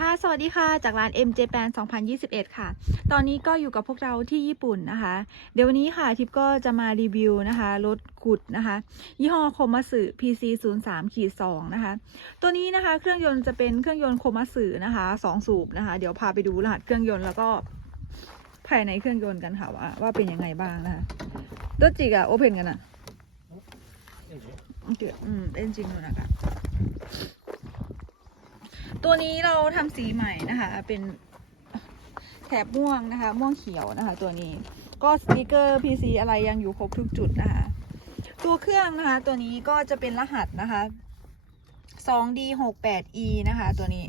ค่ะ สวัสดีค่ะ จากร้าน MJ p a n 2021 ค่ะ ตอนนี้ก็อยู่กับพวกเราที่ญี่ปุ่นนะคะ เดี๋ยววันนี้ค่ะ ทิปก็จะมารีวิวนะคะ รถขุดนะคะ ยี่ห้อโคมัสึ PC 0 3ขีด2นะคะ ตัวนี้นะคะ เครื่องยนต์จะเป็นเครื่องยนต์โคมัสึนะคะ 2 สูบนะคะ เดี๋ยวพาไปดูรหัสเครื่องยนต์แล้วก็ภายในเครื่องยนต์กันค่ะว่าว่าเป็นยังไงบ้างนะคะรถจิกอะโอเพนกันอะโอเคอืมเล่นจริงเลยนะคะ ตัวนี้เราทำสีใหม่นะคะ เป็นแถบม่วงนะคะ ม่วงเขียวนะคะ ตัวนี้ก็สติกเกอร์ PC อะไรยังอยู่ครบทุกจุดนะคะ ตัวเครื่องนะคะ ตัวนี้ก็จะเป็นรหัสนะคะ 2D68E นะคะ ตัวนี้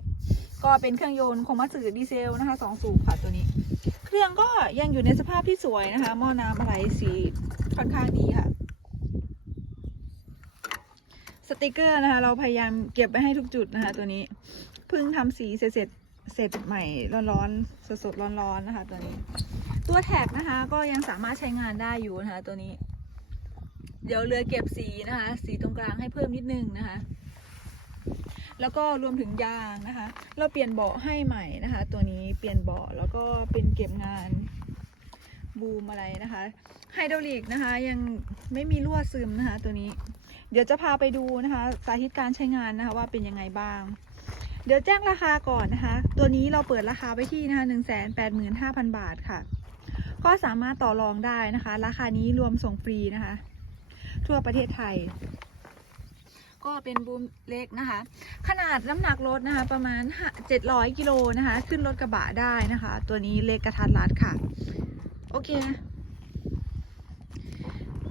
ก็เป็นเครื่องยนต์คงมัตสึดีเซลนะคะสองสูบค่ะตัวนี้ เครื่องก็ยังอยู่ในสภาพที่สวยนะคะหม้อน้ำอะไรสีค่อนข้างดีค่ะ สติกเกอร์นะคะ เราพยายามเก็บไว้ให้ทุกจุดนะคะ ตัวนี้เพิ่งทำสีเสร็จเสร็จเสร็จใหม่ร้อนๆสดๆร้อนๆนะคะ ตัวนี้ ตัวแท็กนะคะ ก็ยังสามารถใช้งานได้อยู่นะคะ ตัวนี้ เดี๋ยวเรือเก็บสีนะคะ สีตรงกลางให้เพิ่มนิดนึงนะคะ แล้วก็รวมถึงยางนะคะ เราเปลี่ยนเบาะให้ใหม่นะคะ ตัวนี้เปลี่ยนเบาะแล้วก็เป็นเก็บงานบูมอะไรนะคะไฮดรอลิกนะคะ ยังไม่มีรั่วซึมนะคะ ตัวนี้ เดี๋ยวจะพาไปดูนะคะสาธิตการใช้งานนะคะว่าเป็นยังไงบ้าง เดี๋ยวแจ้งราคาก่อนนะคะ ตัวนี้เราเปิดราคาไว้ที่นะคะหนึ่งแสนแปดหมื่นห้าพันบาทค่ะ ก็สามารถต่อรองได้นะคะ ราคานี้รวมส่งฟรีนะคะ ทั่วประเทศไทย ก็เป็นบูมเล็กนะคะ ขนาดน้ำหนักรถนะคะ ประมาณเจ็ดร้อยกิโลนะคะ ขึ้นรถกระบะได้นะคะ ตัวนี้เล็กกระทัดรัดค่ะ โอเค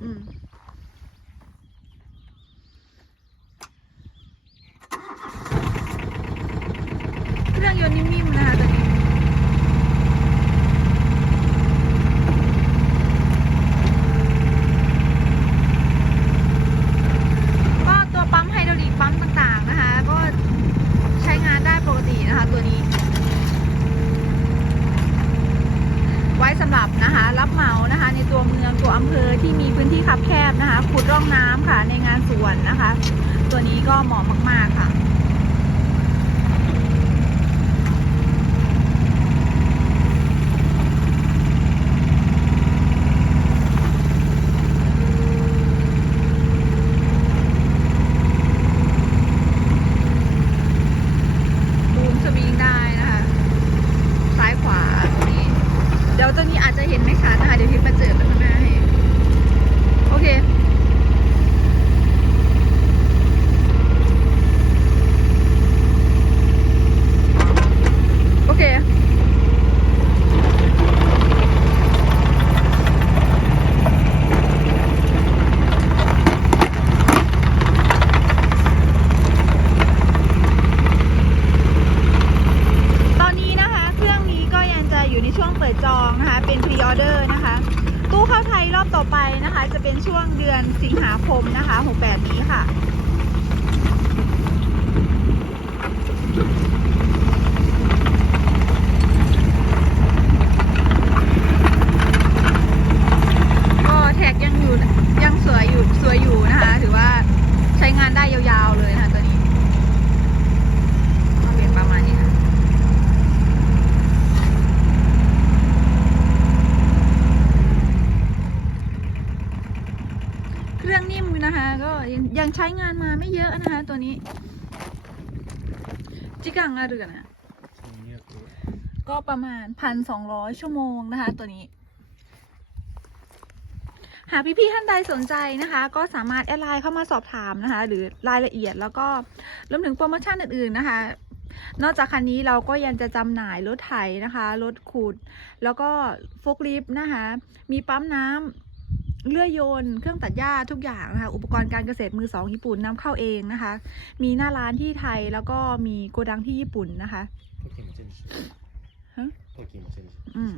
อืม เครื่องยนต์นิ่มๆนะคะตัวนี้ก็ตัวปั๊มไฮดรอลิกปั๊มต่างๆนะคะ ก็ใช้งานได้ปกตินะคะตัวนี้ ไว้สำหรับนะคะ รับเหมานะคะ ในตัวเมืองตัวอำเภอที่มีพื้นที่คับแคบนะคะขุดร่องน้ำค่ะในงานสวนนะคะ ตัวนี้ก็เหมาะมากๆค่ะ บูมสวิงได้นะคะ ซ้ายขวาตรงนี้ ตัวนี้อาจจะเห็นไม่ชัดนะคะ เดี๋ยวพิมพ์มาเจอกันข้างหน้าให้ โอเค โอเค ตอนนี้นะคะ เครื่องนี้ก็ยังจะ องเปิดจองนะคะ เป็นพรีออเดอร์นะคะ ตู้เข้าไทยรอบต่อไปนะคะ จะเป็นช่วงเดือนสิงหาคมนะคะ 68 นี้ค่ะ ก็แท็กยังอยู่ยังสวยอยู่สวยอยู่นะคะ ถือว่าใช้งานได้ยาวๆเลยนะคะตัวนี้ก็เป็นประมาณนี้ค่ะ เครื่องนิ่มนะคะ ก็ ยังยังใช้งานมาไม่เยอะนะคะตัวนี้ จิกังอะเรือนอะก็ประมาณพันสองร้อยชั่วโมงนะคะ ตัวนี้ หากพี่ๆท่านใดสนใจนะคะ ก็สามารถแอดไลน์เข้ามาสอบถามนะคะ หรือรายละเอียดแล้วก็รวมถึงโปรโมชั่นอื่นๆนะคะนอกจากคันนี้เราก็ยังจะจำหน่ายรถไถนะคะ รถขุด แล้วก็โฟกลิฟต์นะคะ มีปั๊มน้ำ เลื่อยยนต์เครื่องตัดหญ้าทุกอย่างนะคะ อุปกรณ์การเกษตรมือสองญี่ปุ่นนำเข้าเองนะคะ มีหน้าร้านที่ไทยแล้วก็มีโกดังที่ญี่ปุ่นนะคะฮะอืม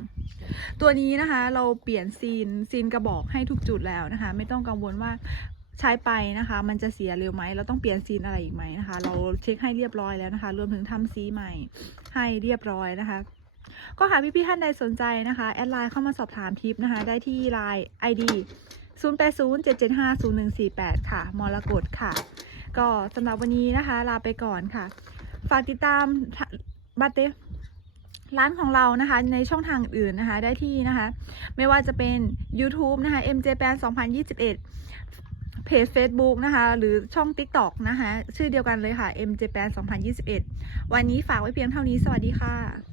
ตัวนี้นะคะเราเปลี่ยนซีนซีนกระบอกให้ทุกจุดแล้วนะคะ ไม่ต้องกังวลว่าใช้ไปนะคะ มันจะเสียเร็วไหมเราต้องเปลี่ยนซีนอะไรอีกไหมนะคะ เราเช็คให้เรียบร้อยแล้วนะคะ รวมถึงทำซีใหม่ให้เรียบร้อยนะคะ ก็หากพี่ๆท่านใดสนใจนะคะ แอดไลน์เข้ามาสอบถามทิปนะคะ ได้ที่ไลน์ ID 0807750148 ค่ะ มรกตค่ะ ก็สำหรับวันนี้นะคะ ลาไปก่อนค่ะ ฝากติดตามบัตเตร้านของเรานะคะในช่องทางอื่นนะคะได้ที่นะคะ ไม่ว่าจะเป็น YouTube นะคะ MJ Band 2021 เพจ Facebook นะคะ หรือช่อง TikTok นะคะ ชื่อเดียวกันเลยค่ะ MJ Band 2021 วันนี้ฝากไว้เพียงเท่านี้สวัสดีค่ะ